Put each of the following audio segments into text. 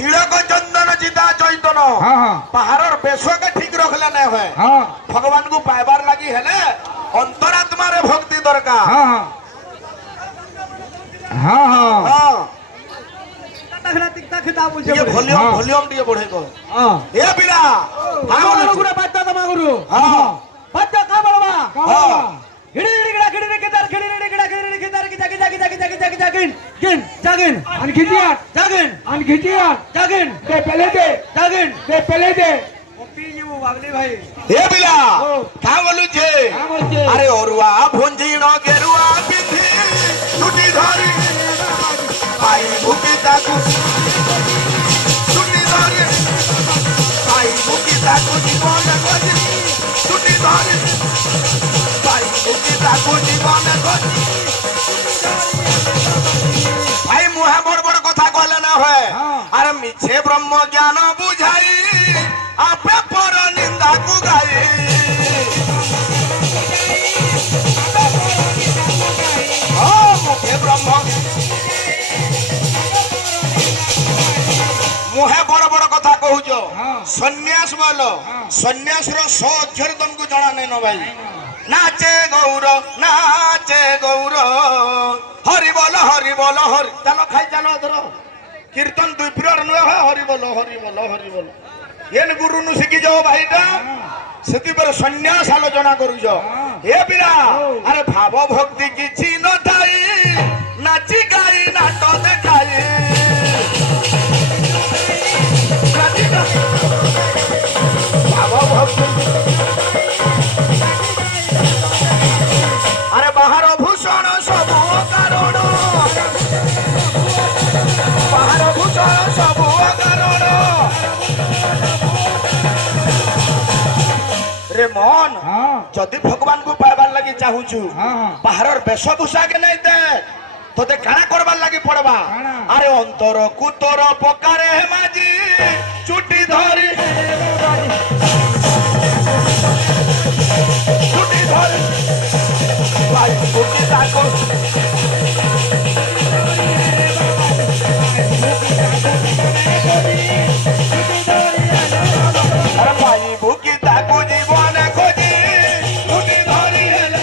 তিলক চন্দন চিতা চৈতন পাহাড়র বেশকে ঠিক রখলে না হয় ভগবান কু পাইবার লাগি হেলে অন্তরাত্মার ভক্তি দরকার। ভলিউম দিয়ে বড়াইব এ পিলা গুরু বাদ্যা তোমা গুরু বাদ্যা কা বলবা হিড়ি হিড়ি গড়া হিড়ি কেদার হিড়ি হিড়ি গড়া হিড়ি কেদার কি জাগি জাগি জাগি জাগি জাগি জাগিন গিন জাগিন আন ঘিটিয়া জাগিন আন ঘিটিয়া জাগিন দে পেলে দে কপি জীবু বাবলি ভাই এ পিলা কা বলুছে আরে অরুয়া ভঞ্জিণ গেরুয়া পিন্ধি ছুটি ধরি আই বুকি তাকু ছুটি ধরি আই বুকি তাকু জীবন গজি ছুটি ধরি আই বুকি তাকু জীবন গজি ভাই মুহে বড় বড় কথা কইলে না হয় আর মিছে ব্রহ্ম জ্ঞান বুঝাই আপে পর নিন্দা কু গাই ও মুখে ব্রহ্ম মুহে বড় বড় কথা কহুছ সন্ন্যাস বল সন্ন্যাসর স অক্ষর তোমাকে জনা নাই ন ভাই নাচে গৌর হরি বল হরি চালো খাই চালো ধর কীর্তন 2 পিরিয়ড নুয়ে হয় হরি বল এন গুরু নু শিখি যাও ভাইটা সেতিপরে সন্ন্যাস আলোচনা করুছ হে পিলা আরে ভাব ভক্তি কিছু নথাই নাচি গাই নাট দেখাই ভাব ভক্তি আরে বাহার ভূষণ সবু কারণ বাহার ভূষণ সবু কারণ রে মন যদি ভগবান কু পাইবার লাগি চাহুছু বাহারর বেশভূষাকে নাই দে তোতে কাଣା করবার লাগি পড়বা আরে অন্তর কুতর পকারে মাঝি ছুটি ধরি ছুটি ধরি ভাই বুকি তাকো আরে ভাই বুকি তাকো জীবন খোঁজি ছুটি ধরি হেলে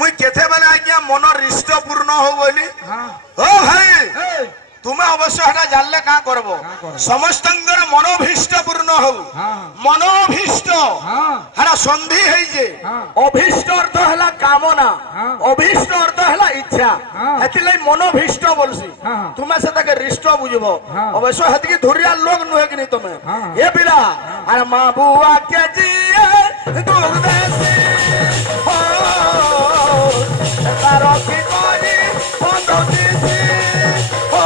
মুই কেতেবেলে আজ্ঞা মনর হৃষ্ট পূর্ণ হব বলি ও ভাই তুমি অবশ্য এটা জানলে কা করব সমস্তঙ্কর মনোভীষ্ট পূর্ণ হও মনোভীষ্ট এটা সন্ধি হইছে অভীষ্ট অর্থ হলা কামনা অভীষ্ট অর্থ হলা ইচ্ছা হেতিলাই মনোভীষ্ট বলছি তুমি সেটাকে হৃষ্ট বুঝব অবশ্য হেতিকি ধরিয়ার লোক নুহে কিনি তুমি এ পিলা আর মা বুয়া কে জিয়ে দুধ দেশি ও তার কি করি বন্ধ দিছি ও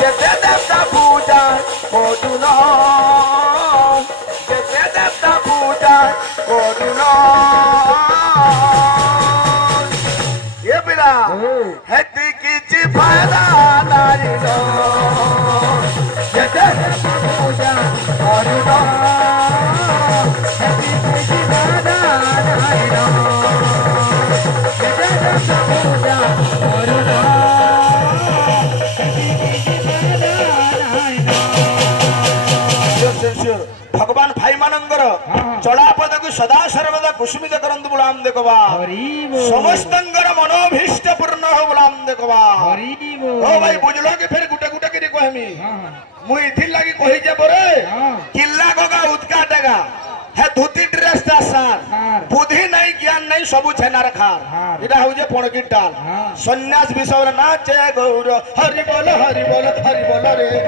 যেতে দেবতা পূজা করুন যেতে দেবতা পূজা করুন এ পিলা হেতি কিছু ফায়দা নারী যেতে দেবতা পূজা করুন হেতি কিছু ফায়দা নারী যেতে দেবতা পূজা করুন ভগবান ভাই মানঙ্কর চড়াপদକୁ সদা সর্বদা কুসুমিত করন্তু বলাম দেখবা সমস্তঙ্কর মনোভীষ্ট পূর্ণ হো বলাম দেখবা ও ভাই বুঝলো কি ফের গুটে গুটে করে কহমি মুই ইথির লাগি কহি যে বরে কিল্লা গগা উৎকা টাকা হ্যাঁ ধুতি ড্রেসটা সার বুদ্ধি নাই জ্ঞান নাই সবু ছেনার খার এটা হচ্ছে পণকির ডাল সন্ন্যাস বিষয় না চে গৌর হরি বল রে